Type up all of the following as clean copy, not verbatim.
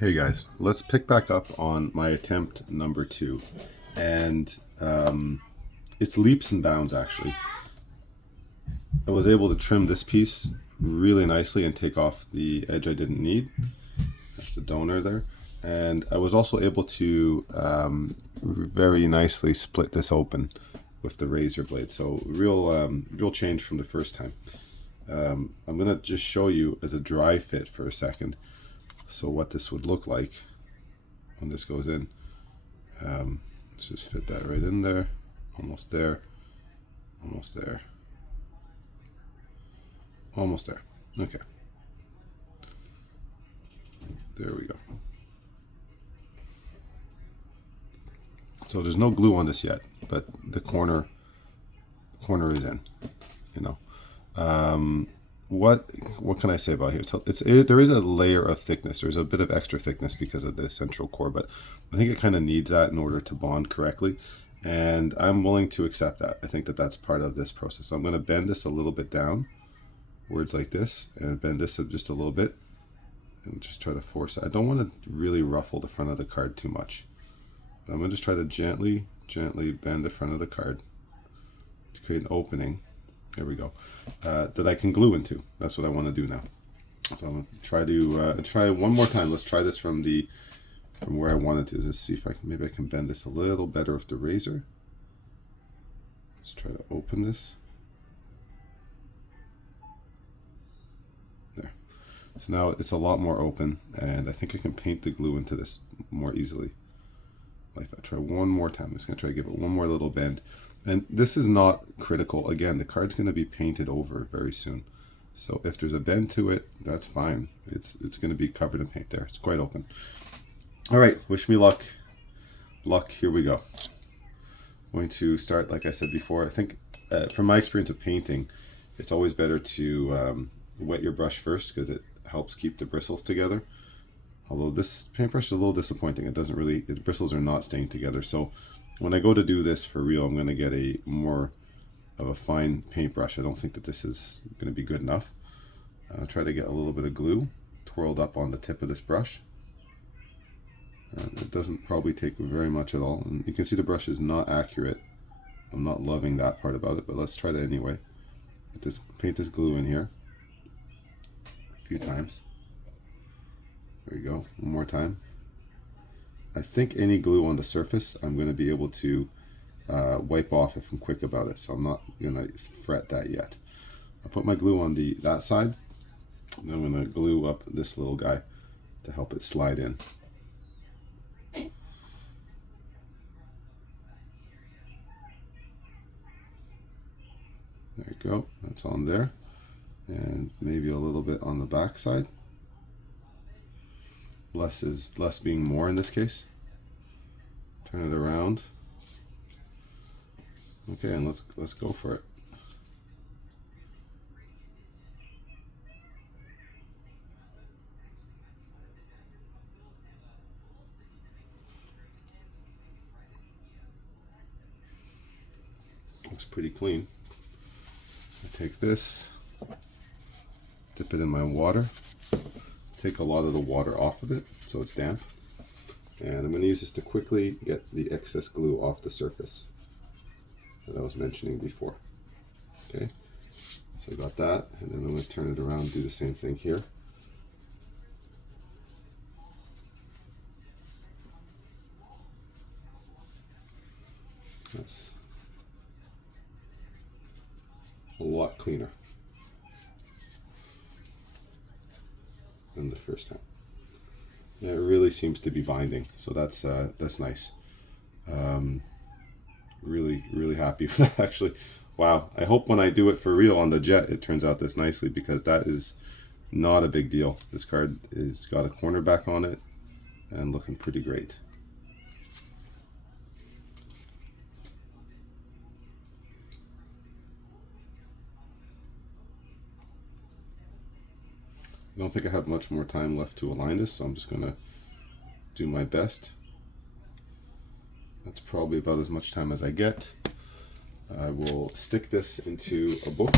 Hey guys, let's pick back up on my attempt number 2. And it's leaps and bounds actually. I was able to trim this piece really nicely and take off the edge I didn't need. That's the donor there. And I was also able to very nicely split this open with the razor blade. So real change from the first time. I'm gonna just show you as a dry fit for a second. So what this would look like when this goes in. Let's just fit that right in there. Almost there. Almost there. Almost there. Okay. There we go. So there's no glue on this yet, but the corner is in. You know. What can I say about here? There is a layer of thickness. There's a bit of extra thickness because of the central core, but I think it kind of needs that in order to bond correctly. And I'm willing to accept that. I think that that's part of this process. So I'm going to bend this a little bit down, words like this, and bend this just a little bit, and just try to force it. I don't want to really ruffle the front of the card too much. But I'm going to just try to gently bend the front of the card to create an opening. There we go. That I can glue into. That's what I want to do now. So I'm gonna try one more time. Let's try this from where I wanted to. Just see if maybe I can bend this a little better with the razor. Let's try to open this. There. So now it's a lot more open, and I think I can paint the glue into this more easily. Like that. Try one more time. I'm just gonna try to give it one more little bend. And this is not critical. Again, the card's going to be painted over very soon. So if there's a bend to it, that's fine. It's going to be covered in paint there. It's quite open. All right, wish me luck. Luck, here we go. I'm going to start, like I said before, I think from my experience of painting, it's always better to wet your brush first because it helps keep the bristles together. Although this paintbrush is a little disappointing. The bristles are not staying together. So when I go to do this for real, I'm going to get a more of a fine paintbrush. I don't think that this is going to be good enough. I'll try to get a little bit of glue twirled up on the tip of this brush. It doesn't probably take very much at all. And you can see the brush is not accurate. I'm not loving that part about it, but let's try that anyway. Paint this glue in here a few times. There we go. One more time. I think any glue on the surface I'm going to be able to wipe off if I'm quick about it, so I'm not going to fret that yet. I'll put my glue on that side, and then I'm going to glue up this little guy to help it slide in. There you go, that's on there, and maybe a little bit on the back side. Less being more in this case. Turn it around. Okay, and let's go for it. Looks pretty clean. I take this, dip it in my water. Take a lot of the water off of it so it's damp, and I'm going to use this to quickly get the excess glue off the surface that I was mentioning before. Okay, so I got that, and then I'm going to turn it around and do the same thing here. That's a lot cleaner than the first time. Yeah, it really seems to be binding, so that's nice. Really happy with that actually. Wow, I hope when I do it for real on the Jet it turns out this nicely, because that is not a big deal. This card is got a corner back on it and looking pretty great. I don't think I have much more time left to align this, so I'm just going to do my best. That's probably about as much time as I get. I will stick this into a book.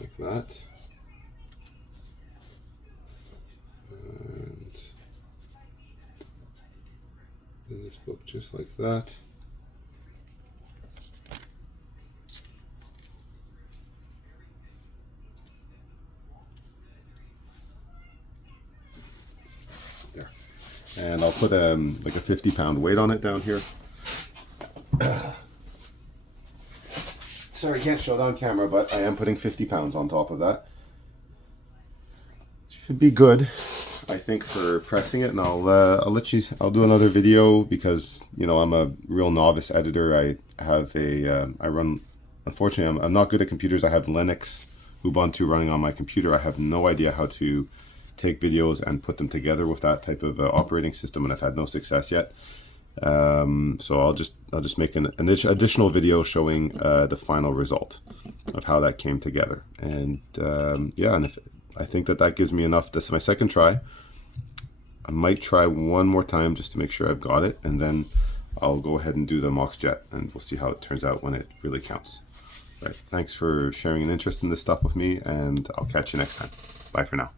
Like that. this book just like that. There. And I'll put like a 50-pound weight on it down here. Sorry, I can't show it on camera, but I am putting 50 pounds on top of that. Should be good, I think, for pressing it. And I'll do another video because, you know, I'm a real novice editor. I have I run, unfortunately, I'm not good at computers. I have Linux Ubuntu running on my computer. I have no idea how to take videos and put them together with that type of operating system, and I've had no success yet. So I'll just make an additional video showing the final result of how that came together. And yeah, and if I think that gives me enough. This is my second try. I might try one more time just to make sure I've got it, and then I'll go ahead and do the Mox Jet, and we'll see how it turns out when it really counts. All right, thanks for sharing an interest in this stuff with me, and I'll catch you next time. Bye for now.